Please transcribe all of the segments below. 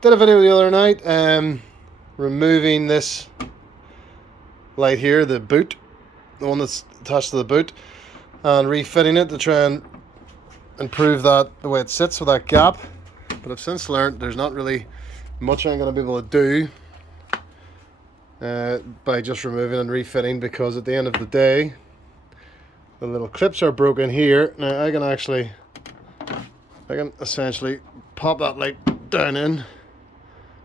Did a video the other night removing this light here, the boot, the one that's attached to the boot, and refitting it to try and improve that the way it sits with that gap. But I've since learned there's not really much I'm going to be able to do by just removing and refitting, because at the end of the day the little clips are broken here. Now I can essentially pop that light down in,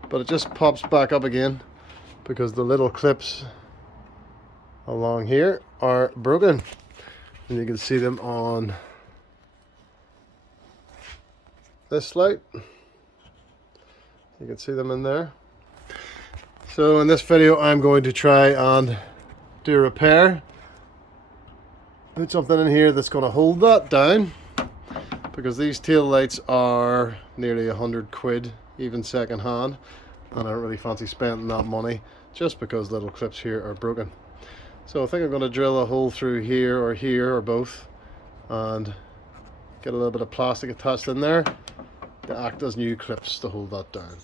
but it just pops back up again because the little clips along here are broken, and you can see them on this light. You can see them in there. So in this video I'm going to try and do a repair, put something in here that's going to hold that down, because these tail lights are nearly 100 quid, even second hand, and I don't really fancy spending that money just because little clips here are broken. So I think I'm going to drill a hole through here or both, and get a little bit of plastic attached in there to act as new clips to hold that down.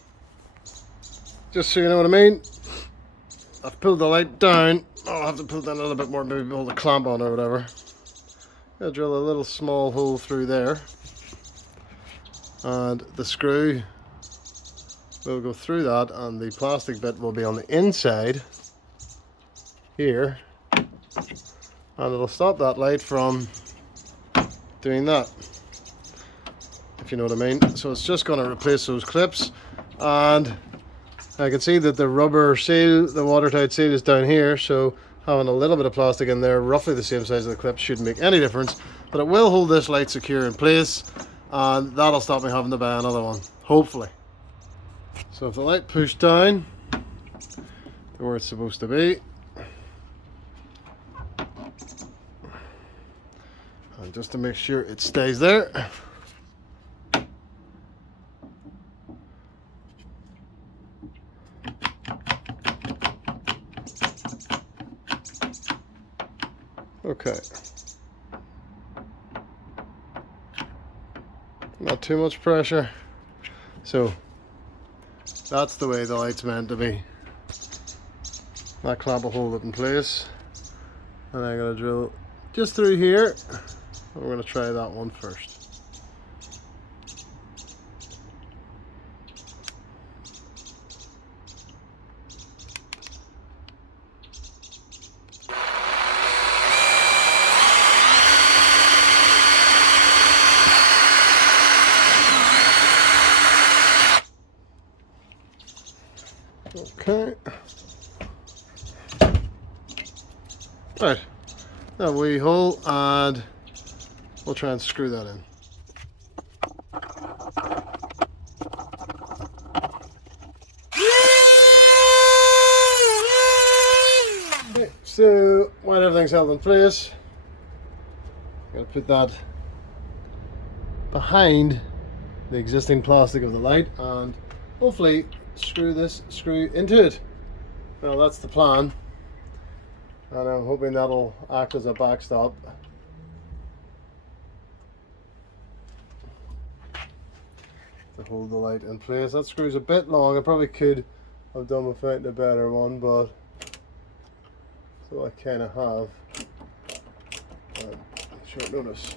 Just so you know what I mean, I've pulled the light down. I'll have to pull it down a little bit more, maybe hold the clamp on or whatever. I'll drill a little small hole through there, and the screw will go through that, and the plastic bit will be on the inside here, and it'll stop that light from doing that, if you know what I mean. So it's just going to replace those clips, and I can see that the rubber seal, the watertight seal, is down here, so having a little bit of plastic in there, roughly the same size as the clip, shouldn't make any difference, but it will hold this light secure in place, and that'll stop me having to buy another one, hopefully. So if the light pushed down to where it's supposed to be, and just to make sure it stays there, okay, not too much pressure. So that's the way the light's meant to be. That clamp will hold it in place, and I'm going to drill just through here. We're going to try that one first. Okay. Right. That wee hole, and we'll try and screw that in. Okay, so while everything's held in place, I'm going to put that behind the existing plastic of the light, and hopefully screw this screw into it. Well, that's the plan, and I'm hoping that'll act as a backstop. To hold the light in place. That screw's a bit long. I probably could have done with finding a better one, but so I kind of have short notice.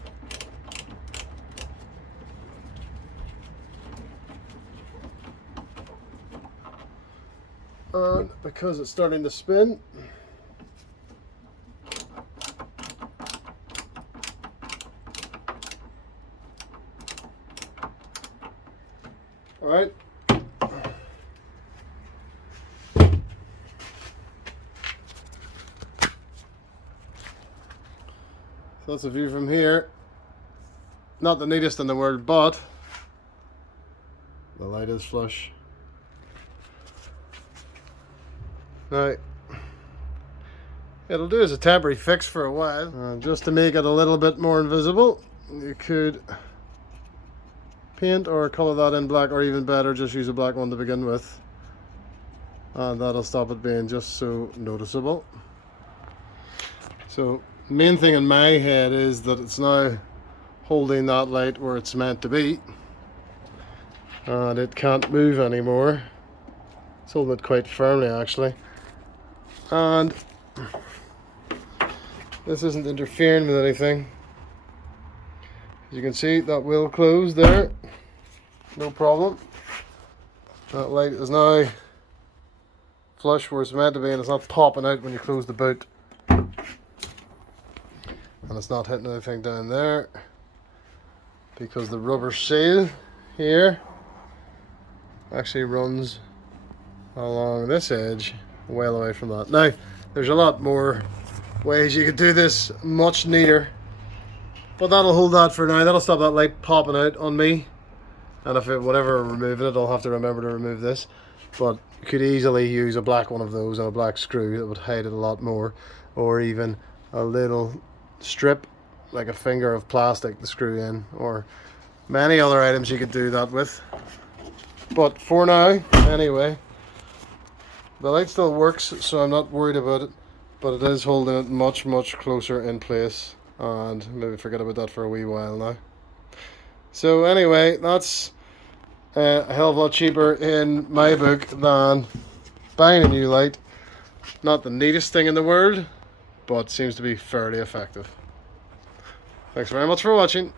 And because it's starting to spin, all right. So that's a view from here. Not the neatest in the world, but the light is flush. Now, it'll do as a temporary fix for a while. Just to make it a little bit more invisible, you could paint or color that in black, or even better, just use a black one to begin with, and that'll stop it being just so noticeable. So main thing in my head is that it's now holding that light where it's meant to be, and it can't move anymore. It's holding it quite firmly actually, and this isn't interfering with anything. As you can see, that will close there, no problem. That light is now flush where it's meant to be, and it's not popping out when you close the boot, and it's not hitting anything down there because the rubber seal here actually runs along this edge well away from that. Now there's a lot more ways you could do this much neater, but that'll hold that for now. That'll stop that light popping out on me, and if it, whatever removing it, I'll have to remember to remove this. But you could easily use a black one of those and a black screw that would hide it a lot more, or even a little strip like a finger of plastic to screw in, or many other items you could do that with. But for now anyway, the light still works, so I'm not worried about it, but it is holding it much closer in place, and maybe forget about that for a wee while now. So anyway, that's a hell of a lot cheaper in my book than buying a new light. Not the neatest thing in the world, but seems to be fairly effective. Thanks very much for watching.